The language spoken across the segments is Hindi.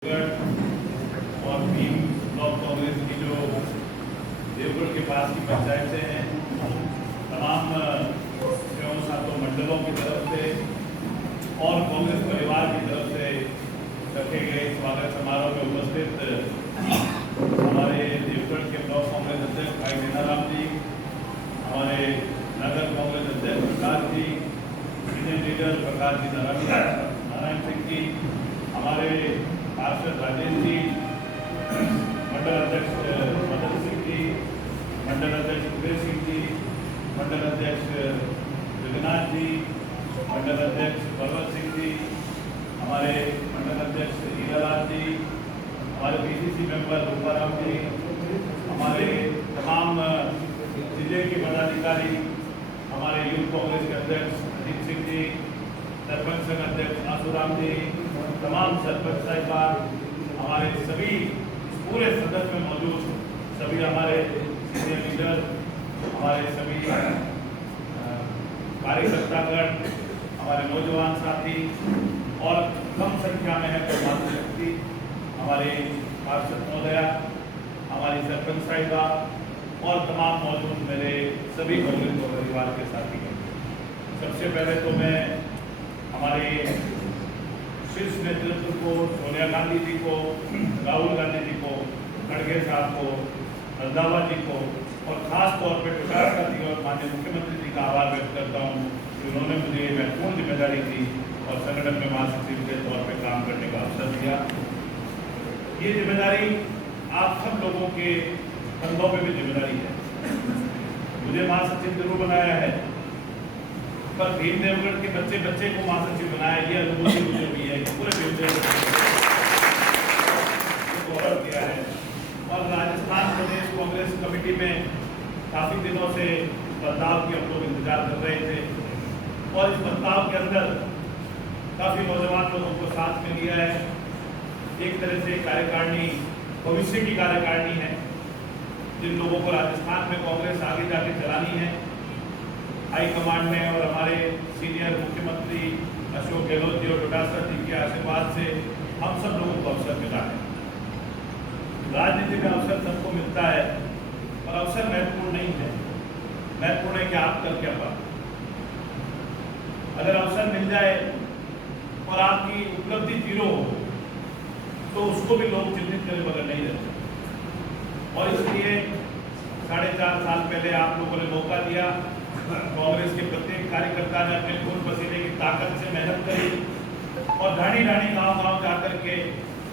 और भीम ब्लॉक कांग्रेस की जो देवगढ़ के पास की पंचायतें हैं, तमाम सातों मंडलों की तरफ से और कांग्रेस परिवार की तरफ से रखे गए स्वागत समारोह में उपस्थित हमारे देवगढ़ के ब्लॉक कांग्रेस अध्यक्ष भाई मीनाराम जी, हमारे नगर कांग्रेस अध्यक्ष प्रकाश जी, सीनियर लीडर प्रकाश जी नारायण सिंह जी, हमारे पार्षद राजेश जी, मंडल अध्यक्ष मदन सिंह जी, मंडल अध्यक्ष उदय सिंह जी, मंडल अध्यक्ष जगन्नाथ जी, मंडल अध्यक्ष पर्वत सिंह जी, हमारे मंडल अध्यक्ष हीरालाल जी, हमारे पीसीसी मेंबर रूपाराम जी, हमारे तमाम जिले के पदाधिकारी, हमारे यूथ कांग्रेस के अध्यक्ष अजीत सिंह जी, सरपंच संघ अध्यक्ष आसूराम जी, तमाम सरपंच साहिबान, हमारे सभी पूरे सदन में मौजूद सभी हमारे सीनियर लीडर, हमारे सभी कार्यकर्तागण, हमारे नौजवान साथी और कम संख्या में है परमात्मा शक्ति, हमारे पार्षद महोदया, हमारी सरपंच साहिबा और तमाम मौजूद मेरे सभी कांग्रेस परिवार के साथी हैं। सबसे पहले तो मैं हमारे शीर्ष नेतृत्व को, सोनिया गांधी जी को, राहुल गांधी जी को, खड़गे साहब को, रंधावा जी को और खास तौर पर टुटारका जी और माननीय मुख्यमंत्री जी का आभार व्यक्त करता हूँ कि उन्होंने मुझे महत्वपूर्ण जिम्मेदारी दी और संगठन में महासचिव के तौर पर काम करने का अवसर दिया। ये जिम्मेदारी आप सब लोगों के कंधों पे भी जिम्मेदारी है। मुझे महासचिव जरूर बनाया है, पर भीम देवगढ़ के बच्चे बच्चे को महासचिव बनाया, ये अनुभूति मुझे हुई है कि पूरे भीम देवगढ़ गौरव किया है। और राजस्थान प्रदेश कांग्रेस कमेटी में काफी दिनों से बदलाव की हम लोग इंतजार कर रहे थे और इस बदलाव के अंदर काफी नौजवान लोगों को साथ में लिया है। एक तरह से कार्यकारिणी भविष्य की कार्यकारिणी है, जिन लोगों को राजस्थान में कांग्रेस आगे जाके चलानी है। हाईकमांड ने और हमारे सीनियर मुख्यमंत्री अशोक गहलोत जी और डोटासरा जी के आशीर्वाद से हम सब लोगों को अवसर मिला है। राजनीति में अवसर सबको मिलता है, पर अवसर महत्वपूर्ण नहीं है। महत्वपूर्ण है कि आप कर क्या पाए। अगर अवसर मिल जाए और आपकी उपलब्धि जीरो हो तो उसको भी लोग चिन्हित करे बगैर नहीं रहते। और इसलिए 4.5 साल पहले आप लोगों ने मौका दिया। कांग्रेस के प्रत्येक कार्यकर्ता ने अपने खून पसीने की ताकत से मेहनत करी और ढाणी ढाणी गांव-गांव जाकर के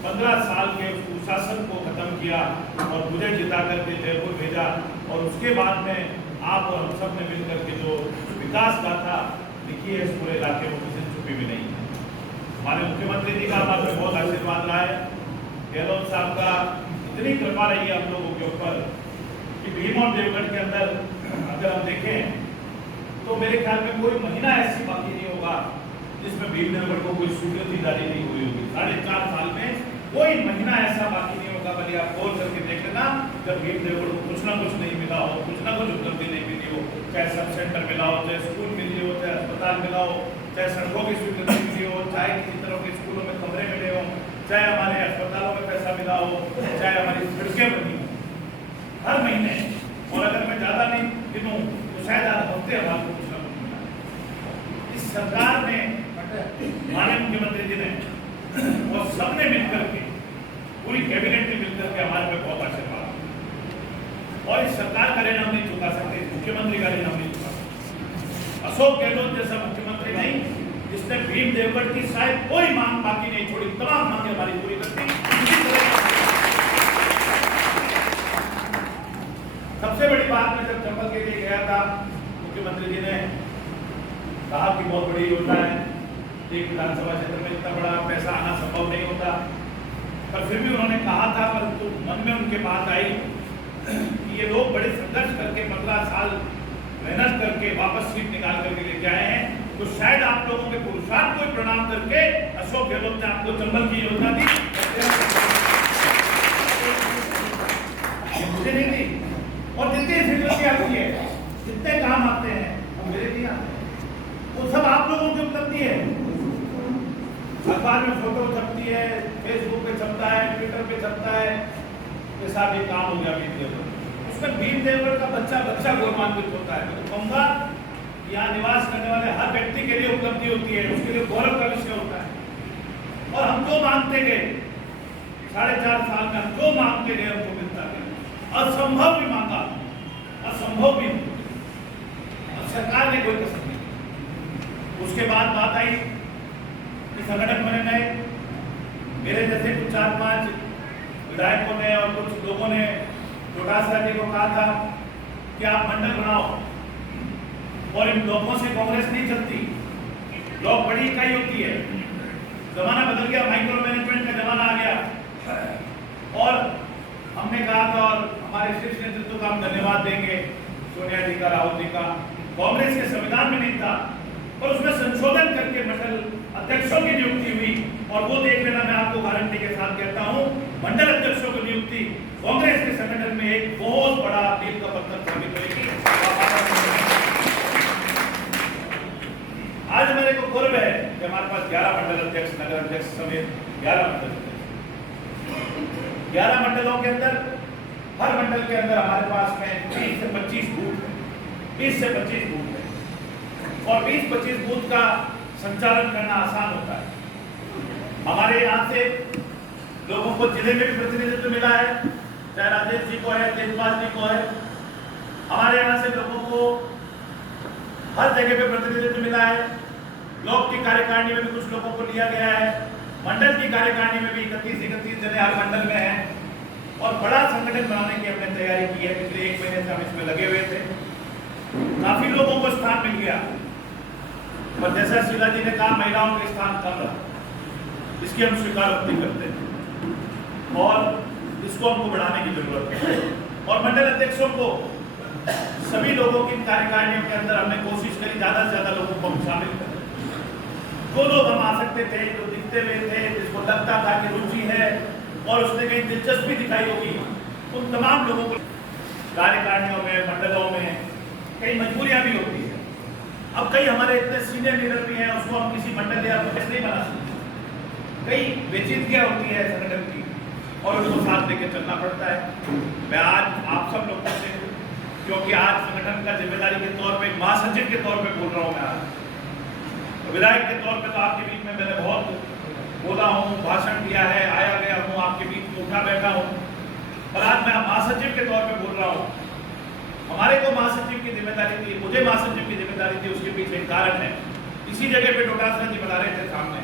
15 साल के कुशासन को खत्म किया और मुझे जिता करके जयपुर भेजा। और उसके बाद में आप और हम सब ने मिलकर के जो विकास गाथा लिखी है इस पूरे इलाके में किसी छुपी भी नहीं है। हमारे मुख्यमंत्री जी का हमारे बहुत आशीर्वाद रहा है। गहलोत साहब का इतनी कृपा रही है हम लोगों के ऊपर कि भीम और देवगढ़ के अंदर अगर हम देखें तो मेरे ख्याल में कोई महीना ऐसी बाकी नहीं होगा जिसमें भीम देवगढ़ को कोई स्वीकृति जारी नहीं हुई होगी। 4.5 साल में कोई महीना ऐसा बाकी नहीं होगा। भले आप खोल करके देख लेना, जब भीम देवगढ़ को कुछ ना कुछ नहीं मिला हो, कुछ ना कुछ उपलब्धि नहीं मिली हो, चाहे सब सेंटर मिला हो, चाहे स्कूल मिली हो, चाहे अस्पताल मिला हो, चाहे सड़कों की स्वीकृति मिली हो, चाहे किसी तरह के स्कूलों में कमरे मिले हो, चाहे हमारे अस्पतालों में पैसा मिला हो, चाहे हमारी सड़कें बनी हो हर महीने। और अगर मैं ज्यादा नहीं गिनूं तो शायद आज हफ्ते हमारे को कुछ ना कुछ मिला। इस सरकार ने, माननीय मुख्यमंत्री जी ने और सबने मिलकर के, पूरी कैबिनेट ने मिलकर के हमारे पे बहुत आशीर्वाद। और इस सरकार का ऋण हम नहीं चुका सकते, मुख्यमंत्री का ऋण हम नहीं चुका सकते। अशोक गहलोत जैसा मुख्यमंत्री नहीं जिसने भीम देवगढ़ की शायद कोई मांग बाकी नहीं छोड़ी, तमाम मांगे हमारी पूरी करती। सबसे बड़ी बात मैं जब चंबल के लिए गया था, मुख्यमंत्री जी ने कहा कि बहुत बड़ी योजना है, एक विधानसभा क्षेत्र में इतना बड़ा पैसा आना संभव नहीं होता, पर फिर भी उन्होंने कहा था। परंतु मन में उनके बात आई कि ये लोग बड़े संघर्ष करके 15 साल मेहनत करके वापस सीट निकाल करके लेके आए हैं, तो शायद आप लोगों के पुरुषार्थ को प्रणाम करके अशोक गहलोत ने आपको चंबल की योजना दी, मुझे नहीं दी। और जितनी स्वीकृति आती है, जितने काम आते हैं, वो मेरे लिए आते हैं, वो सब आप लोगों की उपलब्धि है। अखबार में फोटो छपती है, फेसबुक पे छपता के चलता है कि साहब ये काम हो गया भीम देवगढ़, उसमें भीम देवगढ़ का बच्चा बच्चा गौरवान्वित होता है। मैं तो कहूँगा यहाँ निवास करने वाले हर व्यक्ति के लिए उपलब्धि होती है, उसके लिए गौरव का विषय होता है। और हम जो मांगते गए 4.5 साल में, हम जो मांगते गए हमको मिलता गया। असंभव भी मांगा, असंभव भी, सरकार ने कोई कसर नहीं। उसके बाद बात आई कि संगठन बने नए, मेरे जैसे कुछ 4-5 विधायकों ने और कुछ लोगों ने चौटाला जी को कहा था कि आप मंडल बनाओ, और इन लोगों से कांग्रेस नहीं चलती, लोग बड़ी इकाई होती है। जमाना बदल गया, माइक्रो मैनेजमेंट का जमाना आ गया। और हमने कहा था, और हमारे शीर्ष नेतृत्व का हम धन्यवाद देंगे, सोनिया जी का, राहुल जी का, कांग्रेस के संविधान में नहीं था, और उसमें संशोधन करके मंडल अध्यक्षों की नियुक्ति हुई। और वो देख लेना, मैं आपको गारंटी के साथ कहता हूँ, मंडल अध्यक्षों की नियुक्ति कांग्रेस के संगठन में एक बहुत बड़ा मील का पत्थर साबित होगी। आज मेरे को गर्व है कि हमारे पास 11 मंडल अध्यक्ष, नगर अध्यक्ष समेत 11 मंडल अध्यक्ष, 11 मंडलों के अंदर, हर मंडल के अंदर हमारे पास में 20 से 25 बूथ है, 20 से 25 बूथ है। और 20-25 बूथ का संचालन करना आसान होता है। हमारे यहाँ से लोगों को जिले में भी प्रतिनिधित्व मिला है, चाहे राजेश जी को है, तेजपाल जी को है। हमारे यहाँ से लोगों को हर जगह पे प्रतिनिधित्व मिला है। ब्लॉक की कार्यकारिणी में भी कुछ लोगों को लिया गया है, मंडल की कार्यकारिणी में भी 31 जने हर मंडल में हैं। और बड़ा संगठन बनाने की हमने तैयारी की है। पिछले 1 महीने से हम इसमें लगे हुए थे, काफी लोगों को स्थान मिल गया, पर जैसा शीला जी ने कहा, महिलाओं के स्थान कम रहा, इसकी हम स्वीकारोक्ति करते हैं और इसको हमको बढ़ाने की जरूरत है। और मंडल अध्यक्षों को, सभी लोगों की कार्यकारिणियों के अंदर हमने कोशिश करी ज्यादा से ज्यादा लोगों को हम शामिल करें। जो लोग हम आ सकते थे, जो दिखते हुए थे, जिसको लगता था कि रुचि है और उसने कहीं दिलचस्पी दिखाई होगी, उन तमाम लोगों को कार्यकारिणियों में, मंडलों में कई मजबूरियां भी होती है। अब कई हमारे इतने सीनियर लीडर भी हैं, उसको हम किसी मंडल या प्रदेश नहीं बना सकते। कई बेचिंतियां होती है संगठन की और उसको साथ लेकर चलना पड़ता है। मैं आज आप सब लोगों से, क्योंकि आज संगठन का जिम्मेदारी के तौर पे, महासचिव के तौर पे बोल रहा हूँ मैं आज, विधायक के तौर पे तो आपके बीच में मैंने बहुत बोला हूँ, भाषण दिया है, आया गया हूँ, आपके बीच में उठा बैठा हूँ, पर आज मैं महासचिव के तौर पे बोल रहा हूँ। हमारे को महासचिव की जिम्मेदारी थी, मुझे महासचिव की जिम्मेदारी थी, उसके पीछे एक कारण है। इसी जगह पे चौटाला जी बता रहे थे सामने,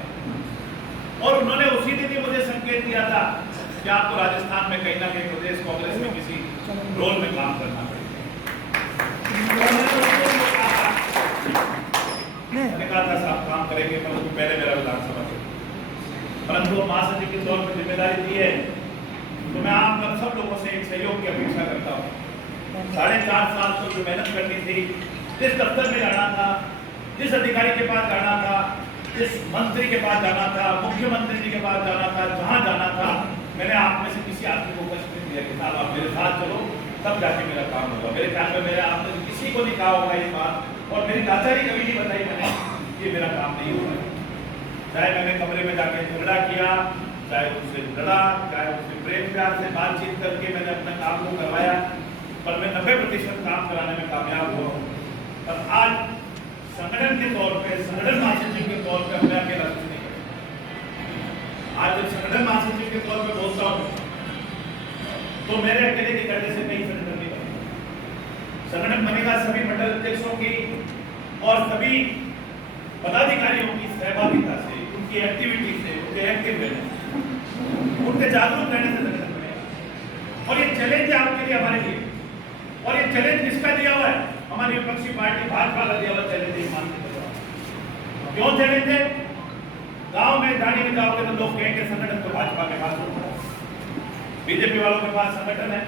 और उन्होंने उसी दिन ही मुझे संकेत दिया था कि आपको राजस्थान में कहीं ना कहीं प्रदेश कांग्रेस में किसी रोल में काम करना पड़ेगा। मैंने कहा था साहब काम करेंगे, परंतु पहले मेरा विधानसभा से, परंतु महासचिव के तौर पर जिम्मेदारी दी है, तो मैं आप सब लोगों से एक सहयोग की अपेक्षा करता हूँ। 4.5 साल तो जो मेहनत करनी थी, जिस दफ्तर में जाना था, जिस अधिकारी के पास जाना था, जिस मंत्री के पास जाना था, मुख्यमंत्री जी के पास जाना था, जहाँ जाना था, मैंने आप में से किसी आदमी को कष्ट नहीं दिया कि साहब आप मेरे साथ चलो, तब जाके मेरा काम होगा। मेरे ख्याल में मेरे आपने किसी को नहीं कहा होगा ये बात, और मेरी दादाजी कभी नहीं बताई मैंने ये मेरा काम नहीं होगा। चाहे मैंने कमरे में जाके झगड़ा किया, चाहे उससे लड़ा, चाहे उससे प्रेम प्यार से बातचीत करके मैंने अपने काम को करवाया, पर मैं 90% काम कराने में कामयाब हुआ हूँ। पर आज संगठन के तौर पे, संगठन महासचिव के तौर पे मैं अकेला कुछ नहीं कर। आज जब संगठन महासचिव के तौर पे बोलता हूँ तो मेरे अकेले के करने से कई संगठन नहीं बनेगा। संगठन बनेगा सभी मंडल अध्यक्षों की और सभी पदाधिकारियों की सहभागिता से, उनकी एक्टिविटी से, उनके एक्टिव रहने, उनके जागरूक रहने से संगठन बनेगा। और ये चैलेंज है आपके लिए, हमारे लिए, और ये चैलेंज किसका दिया हुआ है? हमारी विपक्षी पार्टी भाजपा का दिया हुआ चैलेंज है। मान के क्यों चैलेंज है? गांव में जाने में जाओगे तो लोग कहेंगे संगठन तो भाजपा के पास होता है, बीजेपी वालों के पास संगठन है,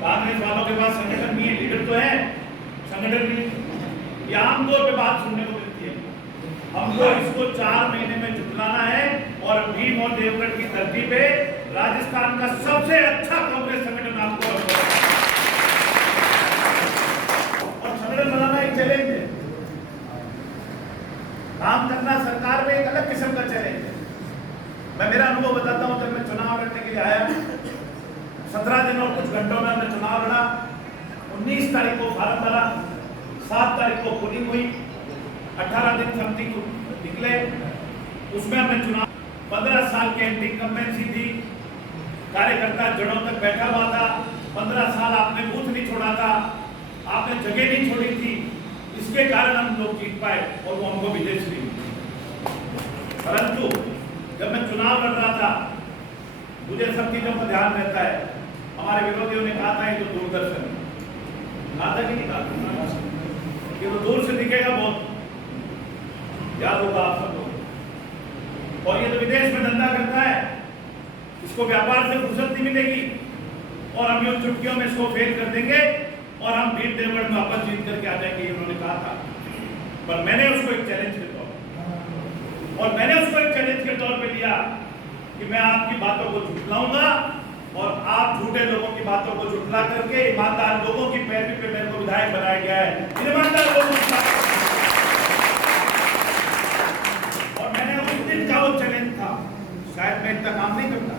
कांग्रेस वालों के पास संगठन नहीं है, लीडर तो है, संगठन नहीं। ये आमतौर पे बात सुनने को मिलती है। हमको इसको 4 महीने में जुटलाना है और भीम और देवगढ़ की धरती पे राजस्थान का सबसे अच्छा कांग्रेस संगठन आपको और संगठन बनाना एक चैलेंज है। काम करना सरकार में एक अलग किस्म का चैलेंज है। मैं मेरा अनुभव बताता हूँ। जब मैं चुनाव लड़ने के लिए आया 17 दिन और कुछ घंटों में हमने चुनाव लड़ा। 19 तारीख को फार्म भरा, 7 तारीख को पोलिंग हुई, 18 दिन समथिंग निकले, उसमें हमने चुनाव। 15 साल की एंटी इनकम्बेंसी थी, कार्यकर्ता जड़ों तक बैठा हुआ था। 15 साल आपने बूथ नहीं छोड़ा था, आपने जगह नहीं छोड़ी थी, इसके कारण हम लोग जीत पाए और वो हमको विजयश्री मिली। परंतु जब मैं चुनाव लड़ रहा था, मुझे सब चीजों का ध्यान रहता है। हमारे विरोधियों ने कहा था ये तो दूरदर्शन कहा था कि नहीं कहा, ये तो दूर से दिखेगा बहुत, याद होगा आप सब लोग। और ये तो विदेश में धंधा करता है, इसको व्यापार से फुर्सत नहीं मिलेगी और हम यूं चुटकियों में इसको फेल कर देंगे और हम भीड़ देवगढ़ में वापस जीत करके आ जाएंगे, उन्होंने कहा था। पर मैंने उसको एक चैलेंज के तौर पे लिया कि मैं आपकी बातों को झुठलाऊंगा और आप झूठे लोगों की बातों को झुठला करके ईमानदार लोगों की पैरवी पे मेरे को विधायक बनाया गया है। ईमानदार लोगों और मैंने उस दिन का वो चैलेंज था, शायद मैं इतना काम नहीं करता,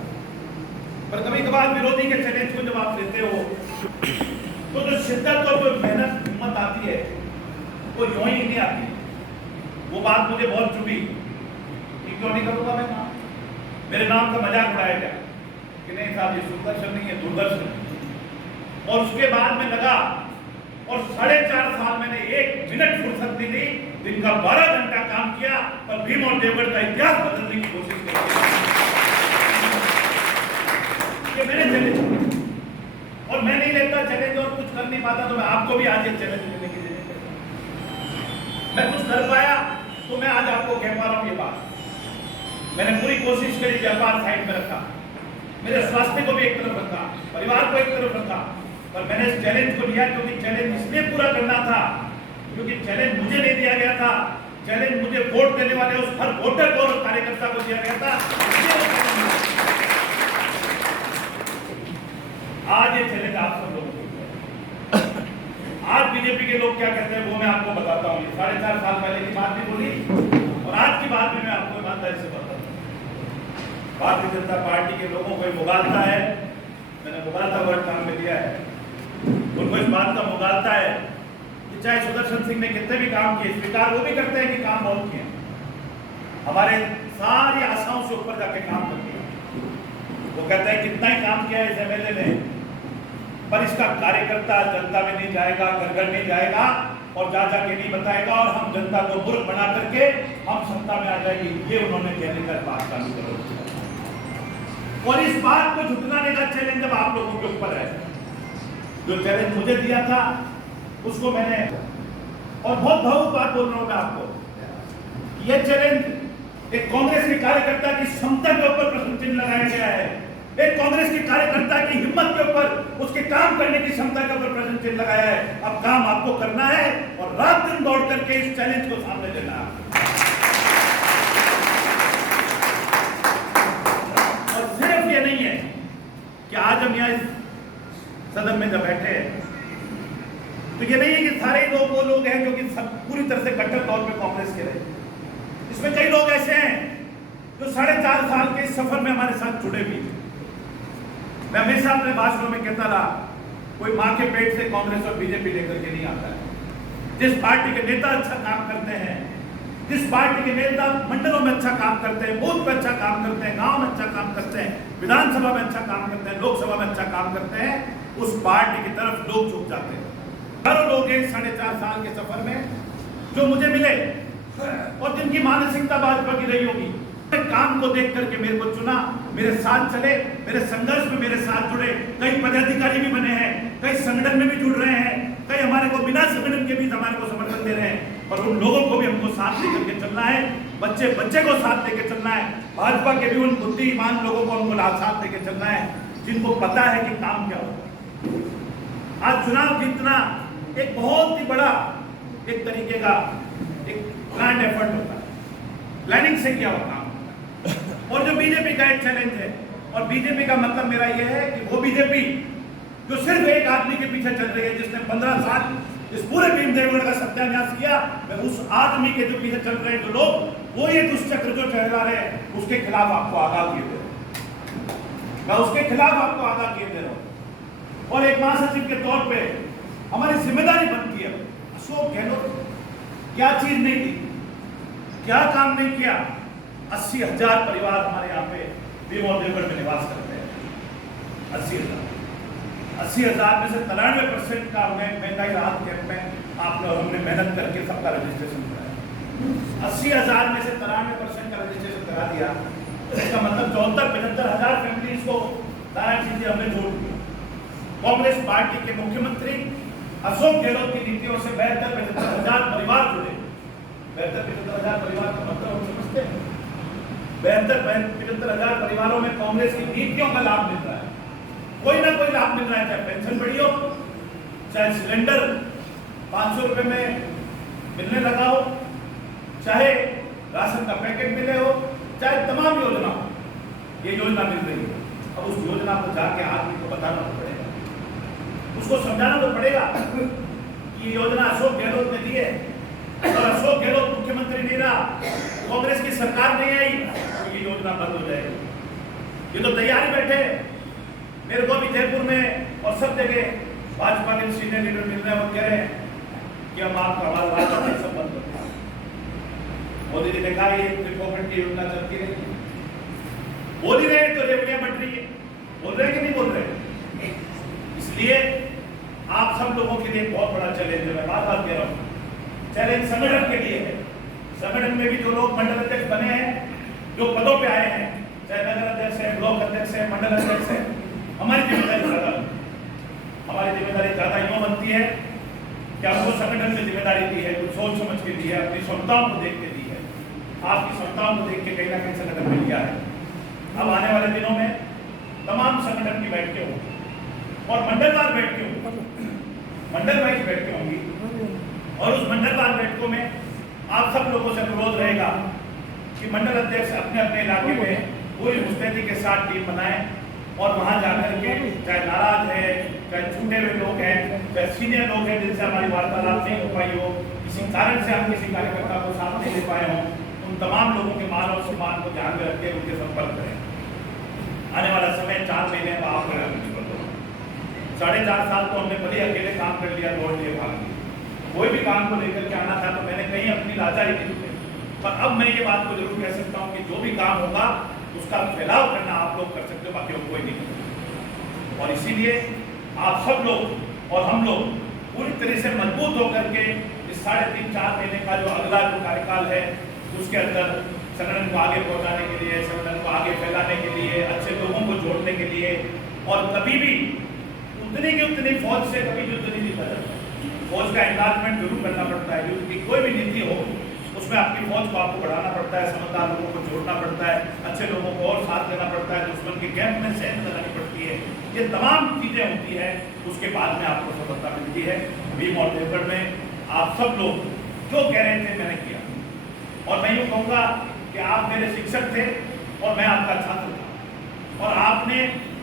पर कभी कभार विरोधी के चैलेंज को जब आप लेते हो तो जो शिद्दत और जो मेहनत हिम्मत आती है वो यूं ही नहीं आती। वो बात मुझे बहुत चुभी कि क्यों नहीं करूंगा मैं काम, मेरे नाम का मजाक उड़ाया गया कि नहीं साहब ये सुदर्शन नहीं है दूरदर्शन। और उसके बाद में लगा और 4.5 साल मैंने 1 मिनट फुर्सत नहीं ली, दिन का 12 घंटा काम किया और भीम और देवगढ़ का इतिहास बदलने की कोशिश की। मैंने चैलेंज और मैं नहीं लेता चैलेंज और कुछ कर नहीं पाता, तो मैं आपको भी आज एक चैलेंज लेने की जरूरत है। मैं कुछ कर पाया तो मैं आज आपको कह पा रहा हूं ये बात। मैंने पूरी कोशिश करी, व्यापार साइड में रखा, मेरे स्वास्थ्य को भी एक तरफ रखा, परिवार को एक तरफ रखा, पर मैंने इस चैलेंज को लिया क्योंकि चैलेंज इसलिए पूरा करना था क्योंकि चैलेंज मुझे नहीं दिया गया था, चैलेंज मुझे वोट देने वाले उस हर वोटर को और कार्यकर्ता को दिया गया था। आज ये चैलेंज आप सब लोगों को, आज बीजेपी के लोग क्या कहते हैं वो मैं आपको बताता हूँ। 4.5 साल पहले की बात भी बोली और आज की बात भी मैं आपको ईमानदारी से बताता हूँ। भारतीय जनता पार्टी के लोगों को मुगालता है, मैंने मुगालता वर्ड काम में दिया है, उनको इस बात का मुगालता है कि चाहे सुदर्शन सिंह ने कितने भी काम किए, स्वीकार वो भी करते हैं कि काम बहुत किए, हमारे सारी आशाओं से ऊपर जाके काम करते हैं। वो कहते हैं कितना ही काम किया है इस एमएलए ने, पर इसका कार्यकर्ता जनता में नहीं जाएगा, घर घर नहीं जाएगा और जा जाके नहीं बताएगा और हम जनता को मूर्ख बना करके हम सत्ता में आ जाएंगे। ये उन्होंने कहने का बात चालू कर दी और इस बात को झुटलाने का चैलेंज जब आप लोगों के ऊपर है, जो चैलेंज मुझे दिया था उसको मैंने, और बहुत भावुक बात बोल रहा हूं मैं आपको, ये चैलेंज एक कांग्रेस के कार्यकर्ता की क्षमता के ऊपर प्रश्न चिन्ह लगाया गया है, एक कांग्रेस के कार्यकर्ता की हिम्मत के ऊपर, उसके काम करने की क्षमता के ऊपर प्रश्न चिन्ह लगाया है। अब काम आपको करना है और रात दिन दौड़ करके इस चैलेंज को सामने देना है। और सिर्फ ये नहीं है कि आज हम यहाँ सदन में जब बैठे हैं तो ये नहीं है कि सारे लोग वो लोग हैं जो कि सब पूरी तरह से कट्टर तौर पे कांग्रेस के रहे। इसमें कई लोग ऐसे हैं जो 4.5 साल के इस सफर में हमारे साथ जुड़े भी। मैं हमेशा अपने भाषणों में कहता रहा, कोई मां के पेट से कांग्रेस और बीजेपी लेकर के नहीं आता है। जिस पार्टी के नेता अच्छा काम करते हैं, जिस पार्टी के नेता मंडलों में अच्छा काम करते हैं, बूथ पे अच्छा काम करते हैं, गांव में अच्छा काम करते हैं, विधानसभा में अच्छा काम करते हैं, लोकसभा में अच्छा काम करते हैं, उस पार्टी की तरफ लोग झुक जाते हैं। हर लोग 4.5 साल के सफर में जो मुझे मिले और जिनकी मानसिकता भाजपा की रही होगी, काम को देख करके मेरे को चुना, मेरे साथ चले, मेरे संघर्ष में मेरे साथ जुड़े। कई पदाधिकारी भी बने हैं, कई संगठन में भी जुड़ रहे हैं, कई हमारे को बिना संगठन के भी हमारे को समर्थन दे रहे हैं, पर उन लोगों को भी हमको साथ लेकर के चलना है। बच्चे बच्चे को साथ लेकर चलना है। भाजपा के भी उन बुद्धिमान लोगों को हमको साथ लेकर चलना है जिनको पता है कि काम क्या होगा। आज चुनाव जीतना एक बहुत ही बड़ा एक तरीके का एक प्लान एफर्ट होता है, प्लानिंग से किया हुआ काम। और जो बीजेपी का एक चैलेंज है, और बीजेपी का मतलब मेरा यह है कि वो बीजेपी जो सिर्फ एक आदमी के पीछे चल रही है, जिसने 15 साल इस पूरे भीम देवगढ़ का सत्यानाश किया, मैं उस आदमी के जो पीछे चल रहे हैं जो लोग, वो ये दुष्चक्र जो चला रहे हैं उसके खिलाफ आपको आगाह किए थे। मैं उसके खिलाफ आपको आगाह किए दे रहा हूं। और एक महासचिव के तौर पे हमारी जिम्मेदारी बनती है, अशोक गहलोत क्या चीज नहीं की, क्या काम नहीं किया। 80,000 परिवार हमारे यहाँ पे भीम और देवगढ़ में निवास करते हैं। 80,000 में से 93% का हमने महंगाई राहत कैंप में आपने हमने मेहनत करके सबका रजिस्ट्रेशन कराया। 80,000 में से 93% का रजिस्ट्रेशन करा दिया। इसका मतलब 74-75,000 फैमिलीज को सारा चीजें हमने जोड़ दिया। कांग्रेस पार्टी के मुख्यमंत्री अशोक गहलोत की नीतियों से 72-75,000 परिवार जुड़े। 72-75,000 परिवार का मतलब हम समझते हैं। 72-75,000 परिवारों में कांग्रेस की नीतियों का लाभ मिल रहा है, कोई ना कोई लाभ मिल रहा है। चाहे पेंशन बढ़ी हो, चाहे सिलेंडर 500 रुपए में मिलने लगा हो, चाहे राशन का पैकेट मिले हो, चाहे तमाम योजना, ये योजना मिल रही है। अब उस योजना को जाके आदमी को बताना तो पड़ेगा, उसको समझाना तो पड़ेगा कि ये योजना अशोक गहलोत ने दी है और अशोक गहलोत मुख्यमंत्री नहीं रहा, कांग्रेस की सरकार नहीं आई तो ये योजना बंद हो जाएगी। ये तो तैयारी बैठे। मेरे को भी जयपुर में और सब जगह भाजपा के सीनियर लीडर मिल रहे हैं और कह रहे हैं कि हम आपका हमारा सब बंद कर दें। मोदी जी ने कहा ये रिकॉर्ड की योजना चलती रहेगी। बोल ही रहे तो रेवड़ियां बट रही है, बोल रहे कि नहीं बोल रहे। इसलिए आप सब लोगों के लिए बहुत बड़ा चैलेंज है। मैं बार बार कह रहा हूँ, चैलेंज संगठन के लिए है। संगठन में भी जो लोग मंडल अध्यक्ष बने हैं, जो पदों पे आए हैं, चाहे नगर अध्यक्ष है, ब्लॉक अध्यक्ष है, मंडल अध्यक्ष है, हमारी जिम्मेदारी ज्यादा यूं बनती है कि आपको संगठन से जिम्मेदारी दी है, कुछ सोच समझ के दी है, अपनी क्षमताओं को देख के दी है, आपकी क्षमताओं को देख के कहीं ना कहीं संगठन में लिया है। अब आने वाले दिनों में तमाम संगठन की बैठकें होंगी और मंडलवार बैठकें होंगी, मंडल वाइज बैठकें होंगी और उस मंडलवार बैठकों में आप सब लोगों से अनुरोध रहेगा कि मंडल अध्यक्ष अपने अपने इलाके में पूरी मुस्तैदी के साथ टीम बनाएं और वहां जाकर के चाहे नाराज है, चाहे छूटे हुए लोग हैं, चाहे सीनियर लोग हैं जिनसे हमारी वार्तालाप नहीं हो पाई हो, किसी कारण से हम किसी कार्यकर्ता को साथ नहीं दे पाए हों, उन तमाम लोगों के मान और सम्मान को ध्यान में रख के उनके संपर्क करें। आने वाला समय 4 महीने का आप 4.5 साल तो हमने बड़े अकेले काम कर लिया, दौड़ लिए, भाग लिए। कोई भी काम को लेकर के आना था तो मैंने कहीं अपनी लाचारी नहीं की, पर अब मैं ये बात को जरूर कह सकता हूँ कि जो भी काम होगा उसका फैलाव करना आप लोग कर सकते हो, बाकी और कोई नहीं। और इसीलिए आप सब लोग और हम लोग पूरी तरह से मजबूत होकर के इस 3.5-4 महीने का जो अगला जो कार्यकाल है उसके अंदर संगठन को आगे पहुंचाने के लिए, संगठन को आगे फैलाने के लिए, अच्छे लोगों को जोड़ने के लिए, और कभी भी उतनी की उतनी फौज से कभी युद्ध नहीं जीता जाता। फौज का एनलार्जमेंट जरूर करना पड़ता है, युद्ध की कोई भी नीति हो उसमें आपकी फौज को आपको बढ़ाना पड़ता है, समझदार लोगों को जोड़ना पड़ता है, अच्छे लोगों को और साथ देना पड़ता है, दुश्मन के कैंप में सहन लगानी पड़ती है। ये तमाम चीजें होती है, उसके बाद में आपको सफलता मिलती है। भीम और देवगढ़ में आप सब लोग जो कह रहे थे मैंने किया, और मैं यूँ कहूँगा कि आप मेरे शिक्षक थे और मैं आपका छात्र था, और आपने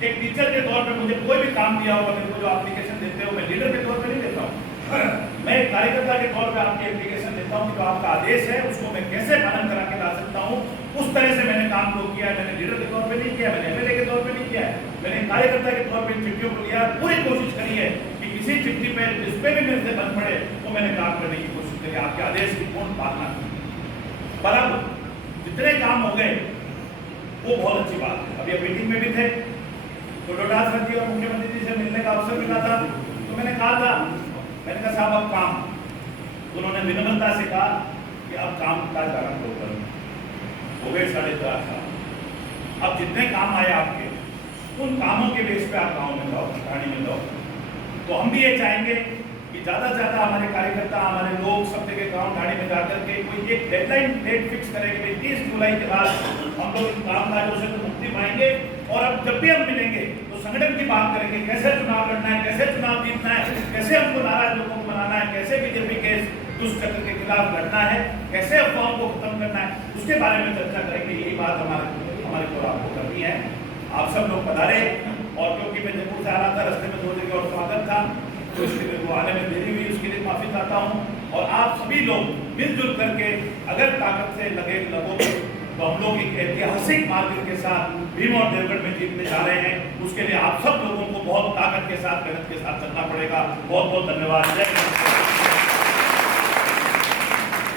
एक टीचर के तौर पे मुझे कोई भी काम दिया होगा, मेरे को जो एप्लीकेशन देते हो मैं लीडर के तौर पे नहीं देता हूँ, मैं एक कार्यकर्ता के तौर पे आपकी एप्लीकेशन देता हूँ कि जो आपका आदेश है उसको मैं कैसे पालन करा के ला सकता हूँ। उस तरह से मैंने काम को किया है। मैंने लीडर के तौर पे नहीं किया, मैंने एमएलए के तौर पे नहीं किया है, मैंने कार्यकर्ता के तौर पे चिट्ठियों को लिया, पूरी कोशिश करी है कि किसी चिट्ठी पे जिस पे भी मेरे से बन पड़े वो मैंने काम करने की कोशिश करी, आपके आदेश की पूर्ण पालना की। पर अब जितने काम हो गए वो बहुत अच्छी बात है। अभी मीटिंग में भी थे तो डोडास सर जी और मुख्यमंत्री जी से मिलने का अवसर मिला था, तो मैंने कहा था, मैंने कहा साहब अब काम, उन्होंने विनम्रता से कहा कि अब काम का कारण हो गए 4.5 साल, अब जितने काम आए आपके उन कामों के बेस पे आप गाँव में जाओ, ठाणी में जाओ। तो हम भी ये चाहेंगे कि ज़्यादा से ज़्यादा हमारे कार्यकर्ता, हमारे लोग सब जगह गाँव ठाणी में जाकर के कोई एक डेडलाइन डेट फिक्स करेंगे भाई 30 जुलाई के बाद हम लोग इन कामकाजों से तो मुक्ति पाएंगे। और अब जब भी हम मिलेंगे तो संगठन की बात करेंगे, कैसे चुनाव लड़ना है, कैसे चुनाव जीतना है, कैसे हमको नाराज लोगों को बनाना है, कैसे बीजेपी के दुष्चक्र के खिलाफ लड़ना है, कैसे अफवाहों को खत्म करना है, उसके बारे में चर्चा करेंगे। यही बात हमारे को आपको करनी है। आप सब लोग पधारे, और क्योंकि मैं जयपुर से आ रहा था, रास्ते में 2 जगह और स्वागत था, तो इसके लिए वो आने में देरी हुई, उसके लिए माफी चाहता हूँ। और आप सभी लोग मिलजुल करके अगर ताकत से लगो तो हम लोग एक ऐतिहासिक मार्जिन के साथ भीम और देवगढ़ में जीतने जा रहे हैं। उसके लिए आप सब लोगों को बहुत ताकत के साथ, मेहनत के साथ चलना पड़ेगा। बहुत बहुत धन्यवाद। जय हिंद।